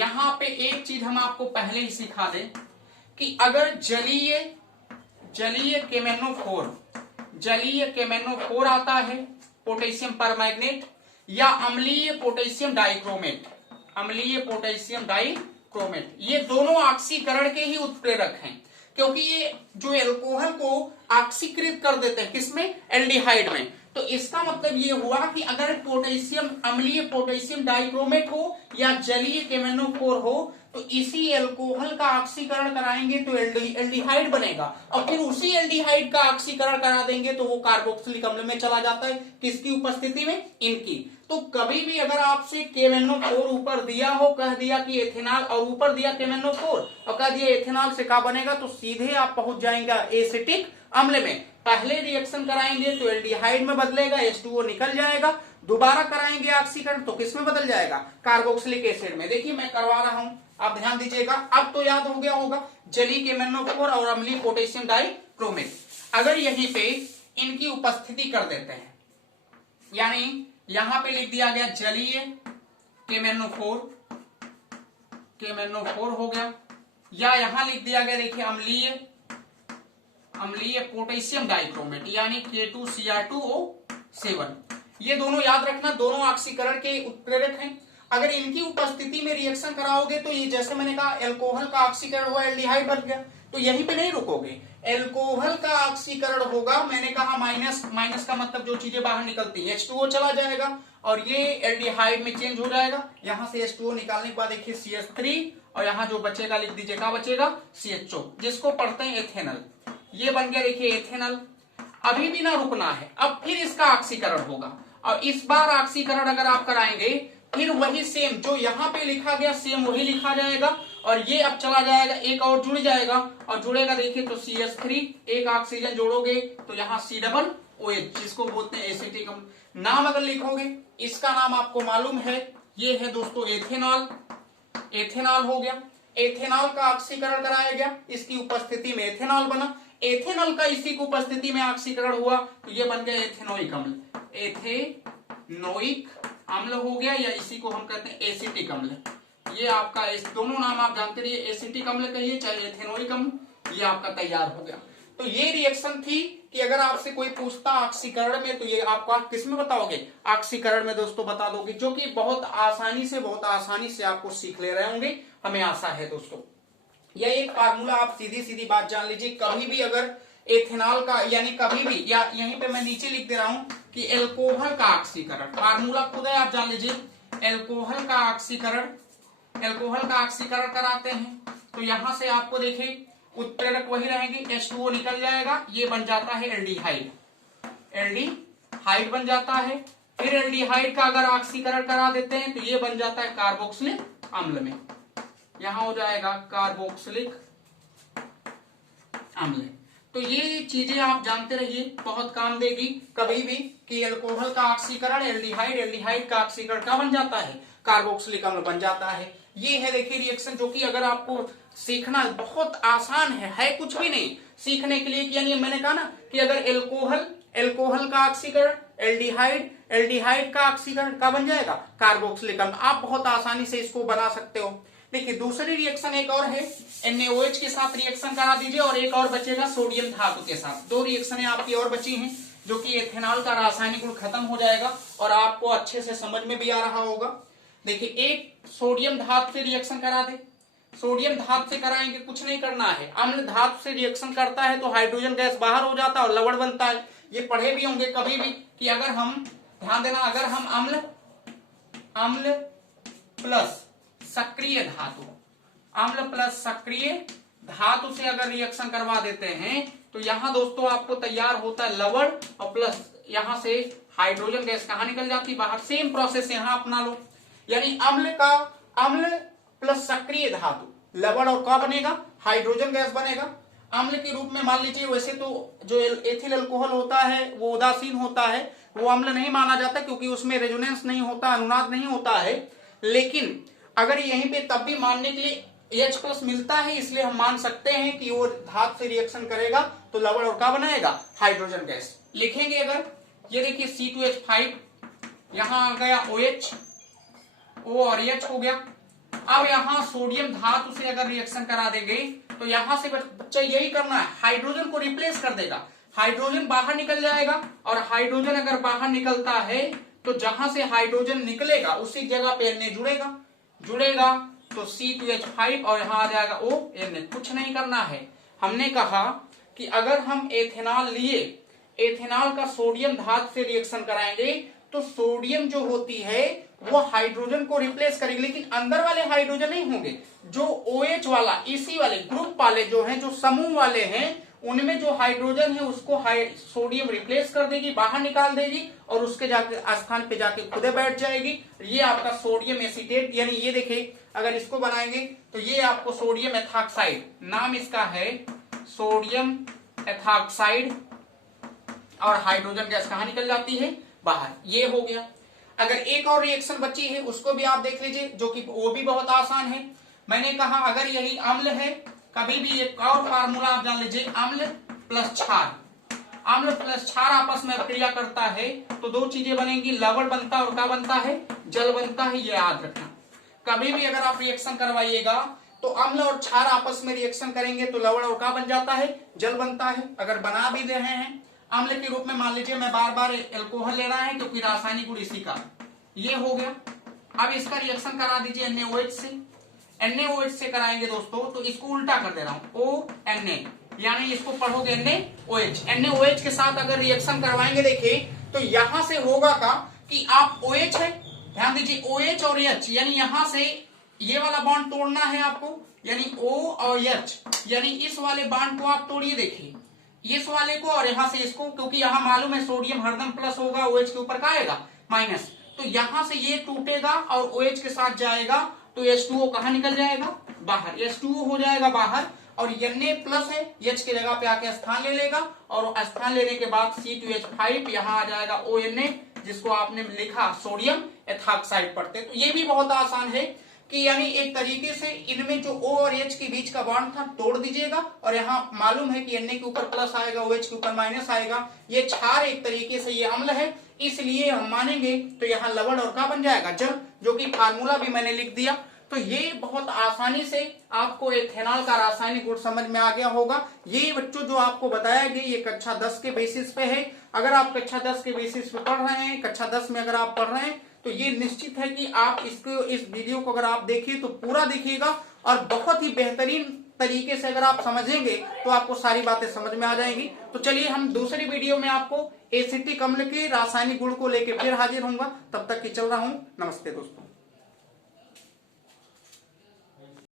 यहाँ पे एक चीज हम आपको पहले ही सिखा दें कि अगर जलीय केमेनोफोर आता है पोटेशियम परमैंगनेट या अम्लीय पोटेशियम डाइक्रोमेट, ये दोनों ऑक्सीकरण के ही उत्प्रेरक हैं, क्योंकि ये जो एल्कोहल को ऑक्सीकृत कर देते हैं किसमें, एल्डिहाइड में। तो इसका मतलब ये हुआ कि अगर अम्लीय पोटेशियम डाइक्रोमेट हो या जलीय केमेनोफोर हो तो इसी एल्कोहल का ऑक्सीकरण कराएंगे तो एल्डिहाइड बनेगा, और फिर उसी एल्डिहाइड का ऑक्सीकरण करा देंगे तो वो कार्बोक्सिलिक अम्ल में चला जाता है। किसकी उपस्थिति में, इनकी। तो कभी भी अगर आपसे केमेनोफोर ऊपर दिया हो, कह दिया कि एथेनॉल, और ऊपर दिया केमेनोफोर और कह दिया एथेनॉल से क्या बनेगा, तो सीधे आप पहुंच जाएंगे एसिटिक अम्ल में। पहले रिएक्शन कराएंगे तो एल्डिहाइड में बदलेगा, H2O निकल जाएगा, दोबारा कराएंगे ऑक्सीकरण तो किस में बदल जाएगा, कार्बोक्सिलिक एसिड में। देखिए मैं करवा रहा हूं, आप ध्यान दीजिएगा। अब तो याद हो गया होगा जलीय केमेनोफोर और अम्लीय पोटेशियम डाइक्रोमेट। अगर यहीं पे इनकी उपस्थिति कर देते हैं, यानी यहां पे लिख दिया गया जलीय केमेनोफोर हो गया, या यहां लिख दिया गया देखिए अम्लीय पोटेशियम डाइक्रोमेट यानी K2Cr2O7। ये दोनों याद रखना, दोनों ऑक्सीकरण के उत्प्रेरक हैं। अगर इनकी उपस्थिति में रिएक्शन कराओगे तो ये जैसे मैंने कहा एल्कोहल का ऑक्सीकरण हुआ, एल्डिहाइड बन गया, तो यहीं पे नहीं रुकोगे, एल्कोहल का ऑक्सीकरण होगा। मैंने कहा माइनस का मतलब जो चीजें बाहर निकलती है, H2O चला जाएगा और ये एल्डिहाइड में चेंज हो जाएगा। यहां से H2O निकालने के बाद देखिए CH3 और यहां जो बचेगा लिख दीजिए, क्या बचेगा, CHO, जिसको पढ़ते हैं एथेनॉल। ये बन गया देखिए एथेनॉल। अभी भी ना रुकना है, अब फिर इसका ऑक्सीकरण होगा, और इस बार ऑक्सीकरण अगर आप कराएंगे फिर वही सेम जो यहाँ पे लिखा गया सेम वही लिखा जाएगा, और ये अब चला जाएगा, एक और जुड़ जाएगा, और जुड़ेगा देखिए तो CH3, एक ऑक्सीजन जोड़ोगे तो यहाँ C OH, जिसको बोलते हैं एसिटिक अम्ल। नाम अगर लिखोगे, इसका नाम आपको मालूम है, ये है दोस्तों एथेनॉल हो गया। एथेनॉल का ऑक्सीकरण कराया गया, इसकी उपस्थिति में एथेनॉल बना। एथेनॉल का इसी की उपस्थिति में ऑक्सीकरण हुआ तो ये बन गया एथेनोइक अम्ल हो गया, या इसी को हम कहते हैं एसिटिक अम्ल। ये आपका दोनों नाम आप जानते रहिए, एसिटिक अम्ल कहिए चाहे एथेनोइक अम्ल, ये आपका तैयार हो गया। तो ये रिएक्शन थी कि अगर आपसे कोई पूछता ऑक्सीकरण में तो ये आपको आप किस में बताओगे, ऑक्सीकरण में दोस्तों बता दोगे, जो कि बहुत आसानी से आपको सीख ले रहे होंगे, हमें आशा है दोस्तों। यह एक फार्मूला आप सीधी बात जान लीजिए, कभी भी अगर एथेनॉल का यानी कभी भी, या यहीं पे मैं नीचे लिख दे रहा हूं कि एल्कोहल का ऑक्सीकरण, फार्मूला खुद है आप जान लीजिए, एल्कोहल का ऑक्सीकरण कराते हैं तो यहां से आपको देखिए उत्प्रेरक वही रहेंगे, H2O निकल जाएगा, ये बन जाता है एल्डिहाइड बन जाता है। फिर एल्डिहाइड का अगर ऑक्सीकरण करा देते हैं तो ये बन जाता है कार्बोक्सिलिक अम्ल में, यहां हो जाएगा कार्बोक्सिलिक अम्ल। तो ये चीजें आप जानते रहिए, बहुत काम देगी कभी भी कि एल्कोहल का ऑक्सीकरण एल्डिहाइड का ऑक्सीकरण क्या बन जाता है, कार्बोक्सिलिक अम्ल बन जाता है। ये है देखिए रिएक्शन, जो कि अगर आपको सीखना बहुत आसान है कुछ भी नहीं सीखने के लिए। यानी मैंने कहा ना कि अगर एल्कोहल का ऑक्सीकरण एल्डिहाइड का ऑक्सीकरण क्या बन जाएगा, कार्बोक्सिलिक अम्ल। आप बहुत आसानी से इसको बना सकते हो। देखिए दूसरी रिएक्शन एक और है, NaOH के साथ रिएक्शन करा दीजिए, और एक और बचेगा सोडियम धातु के साथ। दो रिएक्शनें आपकी और बची हैं, जो कि एथेनॉल का रासायनिक गुण खत्म हो जाएगा और आपको अच्छे से समझ में भी आ रहा होगा। देखिए एक सोडियम धातु से रिएक्शन करा दे, सोडियम धातु से कराएंगे, कुछ नहीं करना है। अम्ल धातु से रिएक्शन करता है तो हाइड्रोजन गैस बाहर हो जाता है और लवण बनता है। ये पढ़े भी होंगे कभी भी कि अगर हम, ध्यान देना, अगर हम अम्ल प्लस सक्रिय धातु से अगर रिएक्शन करवा देते हैं तो यहां दोस्तों आपको तैयार होता है लवण, और प्लस यहां से हाइड्रोजन गैस कहां निकल जाती है, बाहर। सेम प्रोसेस यहां अपना लो, यानी अम्ल प्लस सक्रिय धातु, लवण और क्या बनेगा, हाइड्रोजन गैस बनेगा। अम्ल के रूप में मान लीजिए, वैसे तो जो एथिल अल्कोहल होता है वो उदासीन होता है, वो अम्ल नहीं माना जाता क्योंकि उसमें रेजोनेंस नहीं होता, अनुनाद नहीं होता है। लेकिन अगर यहीं पे तब भी मानने के लिए H+ मिलता है, इसलिए हम मान सकते हैं कि वो धातु से रिएक्शन करेगा तो लवण और क्या बनाएगा, हाइड्रोजन गैस। लिखेंगे अगर, ये देखिए C2H5, यहां आ गया OH, O और H हो गया, अब यहाँ सोडियम धातु से अगर रिएक्शन करा देंगे तो यहां से बच्चा यही करना है, हाइड्रोजन को रिप्लेस कर देगा, हाइड्रोजन बाहर निकल जाएगा। और हाइड्रोजन अगर बाहर निकलता है तो जहां से हाइड्रोजन निकलेगा उसी जगह पे Na जुड़ेगा तो C2H5 और यहां आ जाएगा ONH। कुछ नहीं करना है। हमने कहा कि अगर हम एथेनॉल लिए, एथेनॉल का सोडियम धातु से रिएक्शन कराएंगे तो सोडियम जो होती है वो हाइड्रोजन को रिप्लेस करेगी, लेकिन अंदर वाले हाइड्रोजन नहीं होंगे। जो OH वाला, इसी वाले ग्रुप वाले जो हैं, जो समूह वाले हैं, उनमें जो हाइड्रोजन है उसको सोडियम रिप्लेस कर देगी, बाहर निकाल देगी और उसके जाके स्थान पे जाके खुदे बैठ जाएगी। ये आपका सोडियम एसीटेट, यानी ये देखिए अगर इसको बनाएंगे तो ये आपको सोडियम एथॉक्साइड, नाम इसका है सोडियम एथॉक्साइड, और हाइड्रोजन गैस कहां निकल जाती है? बाहर। ये हो गया। अगर एक और रिएक्शन बची है उसको भी आप देख लीजिए, जो कि वो भी बहुत आसान है। मैंने कहा अगर यही अम्ल है, कभी भी एक और फार्मूला आप जान लीजिए, अम्ल प्लस क्षार, अम्ल प्लस क्षार आपस में क्रिया करता है तो दो चीजें बनेंगी, लवण बनता है और क्या बनता है? जल बनता है। ये याद रखना। कभी भी अगर आप रिएक्शन करवाइएगा तो अम्ल और क्षार आपस में रिएक्शन करेंगे तो लवण और क्या बन जाता है? जल बनता है। अगर बना भी रहे हैं अम्ल के रूप में, मान लीजिए मैं बार बार एल्कोहल ले रहा है क्योंकि रासायनिक गुण इसी का, ये हो गया। अब इसका रिएक्शन करा दीजिए NaOH से। NaOH से कराएंगे दोस्तों तो इसको उल्टा कर दे रहा हूं, ONA, यानी इसको पढ़ोगे NaOH। NaOH के साथ अगर रिएक्शन करवाएंगे देखिए तो यहां से होगा का कि आप OH है, ध्यान दीजिए OH और H, यानी यहां से ये वाला बॉन्ड तोड़ना है आपको, यानी O और H, यानी इस वाले बॉन्ड को आप तोड़िए। देखिए इस वाले को और यहां से इसको, क्योंकि यहां मालूम है सोडियम हरदम प्लस होगा, OH के ऊपर का आएगा माइनस, तो यहां से ये टूटेगा और OH के साथ जाएगा तो H2O कहां निकल जाएगा? बाहर। H2O हो जाएगा बाहर और Na प्लस है, H की जगह पे आके स्थान ले लेगा और स्थान लेने के बाद C2H5 यहां आ जाएगा ONA, जिसको आपने लिखा सोडियम एथॉक्साइड पढ़ते। तो ये भी बहुत आसान है कि यानी एक तरीके से इनमें जो O और H के बीच का बॉन्ड था तोड़ दीजिएगा और यहाँ मालूम है कि Na के ऊपर प्लस आएगा, OH के ऊपर माइनस आएगा। ये क्षार एक तरीके से ये अम्ल है, इसलिए हम मानेंगे तो यहाँ लवण और क्या बन जाएगा? जल, जो कि फार्मूला भी मैंने लिख दिया। तो ये बहुत आसानी से आपको एथेनॉल का रासायनिक गुण समझ में आ गया होगा। ये बच्चों जो आपको बताया गया ये कक्षा 10 के बेसिस पे है। अगर आप कक्षा 10 के बेसिस पे पढ़ रहे हैं, कक्षा 10 में अगर आप पढ़ रहे हैं तो ये निश्चित है कि आप इसको, इस वीडियो को अगर आप देखिए तो पूरा देखिएगा और बहुत ही बेहतरीन तरीके से अगर आप समझेंगे तो आपको सारी बातें समझ में आ जाएंगी। तो चलिए हम दूसरी वीडियो में आपको एसिटिक अम्ल के रासायनिक गुण को लेकर फिर हाजिर होऊंगा। तब तक की चल रहा हूं। नमस्ते दोस्तों।